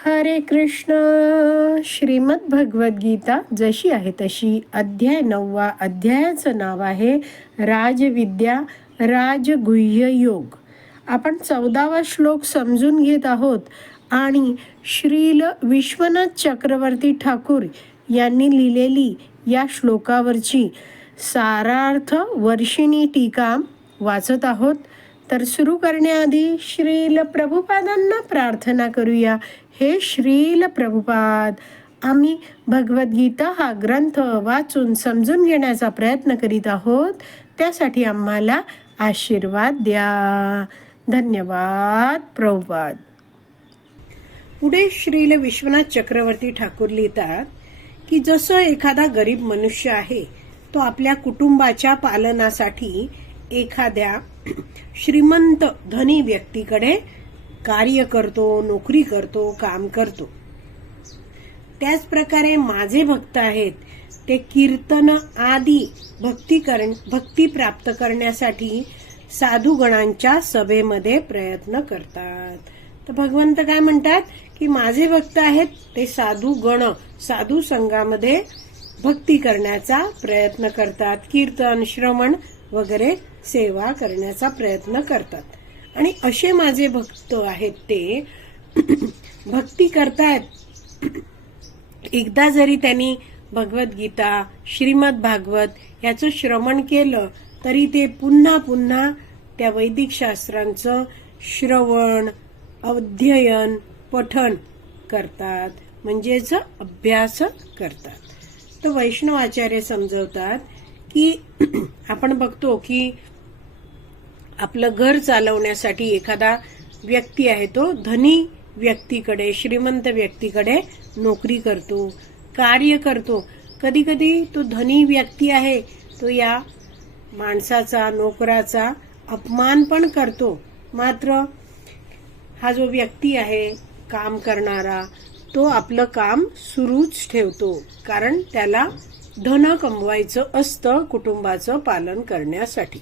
हरे कृष्ण. श्रीमद भगवद्गीता जशी आहे तशी अध्याय नववा अध्यायाचं नाव आहे राजविद्या राजगुह्य योग. आपण चौदावा श्लोक समजून घेत आहोत आणि श्रील विश्वनाथ चक्रवर्ती ठाकूर यांनी लिहिलेली या श्लोकावरची सारार्थ वर्षिणी टीका वाचत आहोत. तर सुरू करण्याआधी श्रील प्रभुपादांना प्रार्थना करूया. हे श्रील प्रभुपाद. आम्ही भगवद्गीता हा ग्रंथ वाचून समजून घेण्याचा प्रयत्न करीत आहोत. त्यासाठी आम्हाला आशीर्वाद द्या. धन्यवाद प्रभुपाद. पुढे श्रील विश्वनाथ चक्रवर्ती ठाकूर लिहितात की जसं एखादा गरीब मनुष्य आहे तो आपल्या कुटुंबाच्या पालनासाठी एखाद्या श्रीमंत धनी व्यक्तीकडे कार्य करतो नोकरी करतो काम करतो. त्याच प्रकारे माझे भक्त आहेत ते कीर्तन आदी भक्ती कर भक्ती प्राप्त करण्यासाठी साधूगणांच्या सभेमध्ये प्रयत्न करतात. तर भगवंत काय म्हणतात की माझे भक्त आहेत ते साधू गण साधू संघामध्ये भक्ती करण्याचा प्रयत्न करतात. कीर्तन श्रवण वगैरे सेवा करण्याचा प्रयत्न करतात. आणि असे माझे भक्त आहेत ते भक्ती करतायत एकदा जरी त्यांनी भगवद्गीता श्रीमद भागवत याचं श्रवण केलं तरी ते पुन्हा पुन्हा त्या वैदिक शास्त्रांचं श्रवण अध्ययन पठन करतात. म्हणजेच अभ्यास करतात. तर वैष्णव आचार्य समजवतात की आपण बघतो की आपलं घर चालवण्यासाठी एखादा व्यक्ती आहे तो धनी व्यक्तीकडे श्रीमंत व्यक्तीकडे नोकरी करतो कार्य करतो. कधी कधी तो धनी व्यक्ती आहे तो या माणसाचा नोकराचा अपमान पण करतो. मात्र हा जो व्यक्ती आहे काम करणारा तो आपलं काम सुरूच ठेवतो. कारण त्याला धन कमवायचं असतं कुटुंबाचं पालन करण्यासाठी.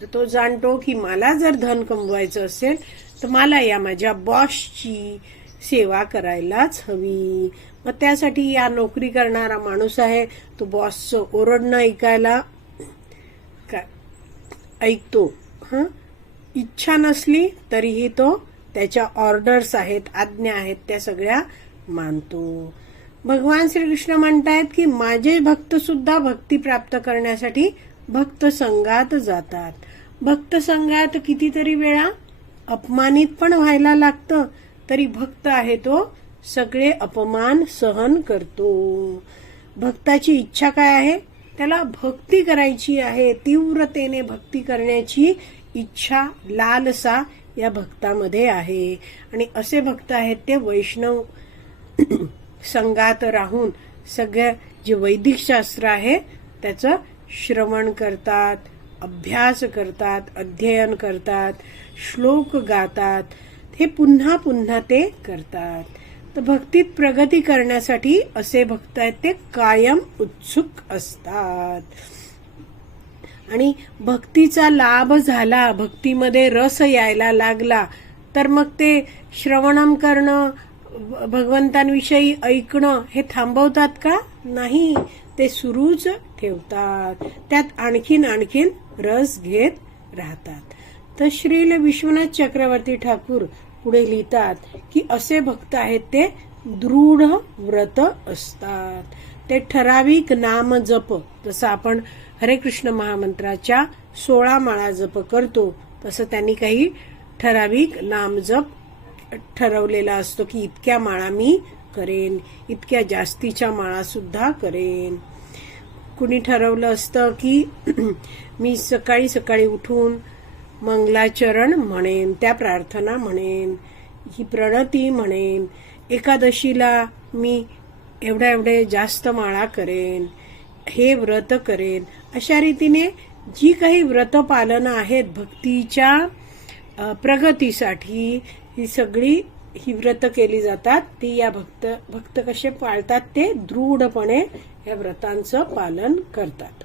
तर तो जाणतो की मला जर धन कमवायचं असेल तर मला या माझ्या बॉसची सेवा करायलाच हवी. मग त्यासाठी या नोकरी करणारा माणूस आहे तो बॉसचं ओरडणं ऐकायला ऐकतो. हां? इच्छा नसली तरीही तो त्याच्या ऑर्डर्स आहेत आज्ञा आहेत त्या सगळ्या मानतो. भगवान श्रीकृष्ण म्हणतायत की माझे भक्त सुद्धा भक्ती प्राप्त करण्यासाठी भक्त संघात जातात. भक्त संघात कितीतरी वेळा अपमानित पण व्हायला लागतं तरी भक्त आहे तो सगळे अपमान सहन करतो. भक्ताची इच्छा काय आहे? त्याला भक्ती करायची आहे तीव्रतेने भक्ती करण्याची इच्छा लालसा या भक्तामध्ये आहे. आणि असे भक्त आहेत ते वैष्णव संघात राहून सगळ्या जे वैदिक शास्त्र आहे त्याचं श्रवण करतात अभ्यास करतात अध्ययन करतात श्लोक गातात हे पुन्हा पुन्हा ते करतात. तर भक्तीत प्रगती करण्यासाठी असे भक्त आहेत ते कायम उत्सुक असतात. आणि भक्तीचा लाभ झाला भक्तीमध्ये रस यायला लागला तर मग ते श्रवणम करणं भगवंतांविषयी ऐकणं हे थांबवतात का? नाही ते सुरूच ठेवतात. त्यात आणखीन आणखीन रस घेत राहतात. तर श्रील विश्वनाथ चक्रवर्ती ठाकूर पुढे लिहितात की असे भक्त आहेत ते दृढ व्रत असतात. ते ठराविक नाम जप जसं आपण हरे कृष्ण महामंत्राच्या सोळा माळा जप करतो तसं त्यांनी काही ठराविक नाम जप ठरवलेला असतो की इतक्या माळा मी करेन इतक्या जास्तीच्या माळा सुद्धा करेन. कुणी ठरवलं असतं की मी सकाळी सकाळी उठून मंगलाचरण म्हणेन त्या प्रार्थना म्हणेन ही प्रणती म्हणेन. एकादशीला मी एवढ्या एवढे जास्त माळा करेन हे व्रत करेन. अशा रीतीने जी काही व्रतपालनं आहेत भक्तीच्या प्रगतीसाठी ही सगळी ही व्रत केली जातात. ती या भक्त भक्त कसे पाळतात ते दृढपणे या व्रतांचं पालन करतात.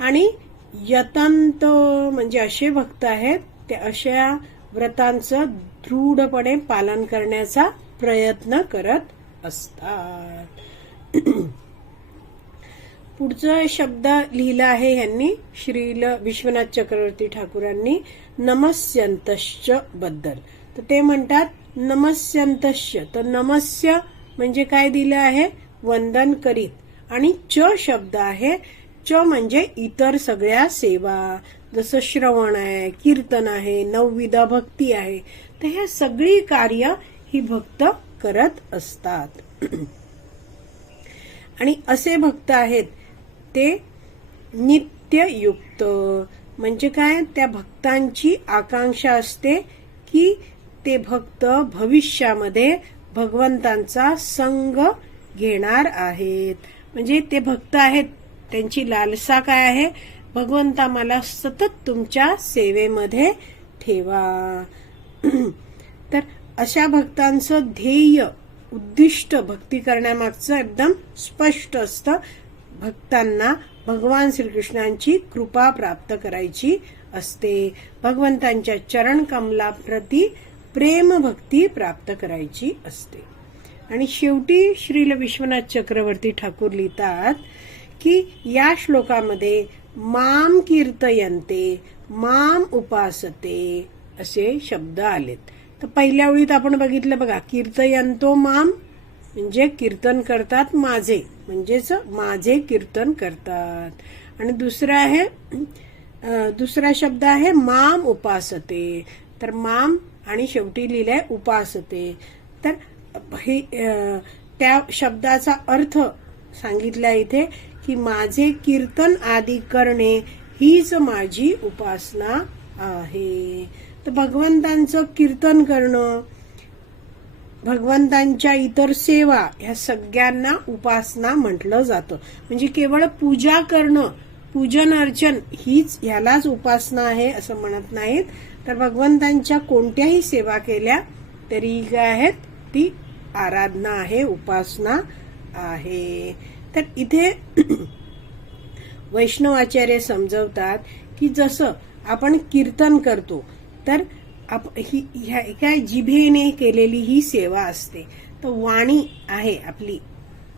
आणि यतंत म्हणजे असे भक्त आहेत ते अशा व्रतांचं दृढपणे पालन करण्याचा प्रयत्न करत असतात. पुढचा शब्द लिहिला आहे यांनी श्रील विश्वनाथ चक्रवर्ती ठाकूरांनी नमस्यंतश्च बद्दल. तर ते म्हणतात नमस्यंतश्य तर नमस्य म्हणजे काय दिलं आहे? वंदन करीत. आणि च शब्द आहे च म्हणजे इतर सगळ्या सेवा. जसं श्रवण आहे कीर्तन आहे नवविधा भक्ती आहे. तर ह्या सगळी कार्य ही भक्त करत असतात. आणि असे भक्त आहेत ते नित्ययुक्त. म्हणजे काय? त्या भक्तांची आकांक्षा असते की ते भक्त भविष्यामध्ये भगवंतांचा संग घेणार आहेत. म्हणजे ते भक्त आहेत त्यांची लालसा काय आहे? भगवंता मला सतत तुमच्या सेवेमध्ये ठेवा. तर अशा भक्तांचं ध्येय उद्दिष्ट भक्ती करण्यामागचं एकदम स्पष्ट असतं. भक्तांना भगवान श्रीकृष्णांची कृपा प्राप्त करायची असते. भगवंतांच्या चरण कमलाप्रती प्रेम भक्ती प्राप्त करायची असते. आणि शेवटी श्रील विश्वनाथ चक्रवर्ती ठाकूर लिहितात की या श्लोकामध्ये माम कीर्तयंते माम उपासते असे शब्द आलेत. तर पहिल्या ओळीत आपण बघितलं बघा कीर्तयंतो माम म्हणजे कीर्तन करतात माझे म्हणजेच माझे कीर्तन करतात. आणि दुसरं आहे दुसरा शब्द आहे माम उपासते. तर माम आणि शेवटी लिहिलंय उपासते. तर हे त्या शब्दाचा अर्थ सांगितला इथे की माझे कीर्तन आदी करणे हीच माझी उपासना आहे. तर भगवंतांचं कीर्तन करणं भगवंतांच्या इतर सेवा ह्या सगळ्यांना उपासना म्हटलं जातं. म्हणजे केवळ पूजा करणं पूजन अर्चन हीच ह्यालाच उपासना आहे असं म्हणत नाहीत. तर भगवंतांच्या कोणत्याही सेवा केल्या तरी काय आहेत ती आराधना आहे उपासना आहे. तर इथे वैष्णवाचार्य समजवतात की जसं आपण कीर्तन करतो तर आप ही ह्या काय जिभेने केलेली ही सेवा असते. तर वाणी आहे आपली.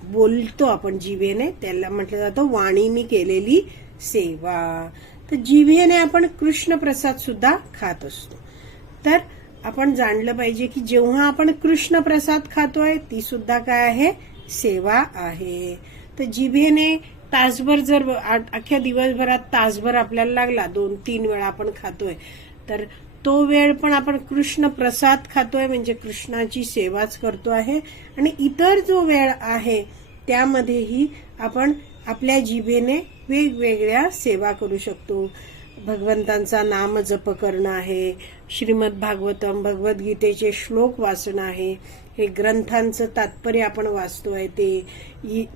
बोलतो आपण जिभेने त्याला म्हटलं जातं वाणीने केलेली सेवा. तर जिभेने आपण कृष्ण प्रसाद सुद्धा खात असतो. तर आपण जाणलं पाहिजे की जेव्हा आपण कृष्ण प्रसाद खातोय ती सुद्धा काय आहे? सेवा आहे. तर जिभेने तासभर जर अख्ख्या दिवसभरात तासभर आपल्याला लागला दोन तीन वेळा आपण खातोय तर तो वेळ पण आपण कृष्ण प्रसाद खातोय म्हणजे कृष्णाची सेवाच करतो आहे. आणि इतर जो वेळ आहे त्यामध्येही आपण आपल्या जिभेने वेगवेगळ्या सेवा करू शकतो. भगवंतांचा नाम जप करणं आहे. श्रीमद भागवतम भगवद्गीतेचे श्लोक वाचणं आहे. हे ग्रंथांचं तात्पर्य आपण वाचतोय ते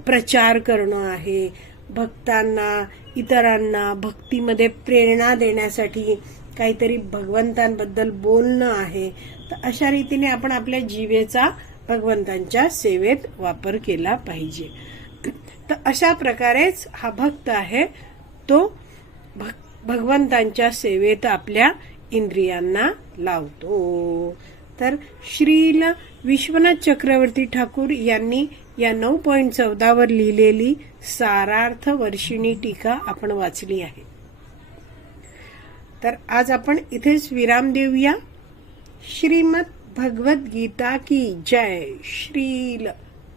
प्रचार करणं आहे. भक्तांना इतरांना भक्तीमध्ये प्रेरणा देण्यासाठी काहीतरी भगवंतांबद्दल बोलणं आहे. तर अशा रीतीने आपण आपल्या जीवेचा भगवंतांच्या सेवेत वापर केला पाहिजे. तर अशा प्रकारेच हा भक्त आहे. तो भक- भगवंतांच्या सेवेत आपल्या इंद्रियांना लावतो. तर श्रील विश्वनाथ चक्रवर्ती ठाकूर यांनी या नऊ पॉईंट चौदावर लिहिलेली सारार्थ वर्षिणी टीका आपण वाचली आहे. तर आज आपण इथेच विराम देऊया. श्रीमद भगवद्गीता की जय श्रील.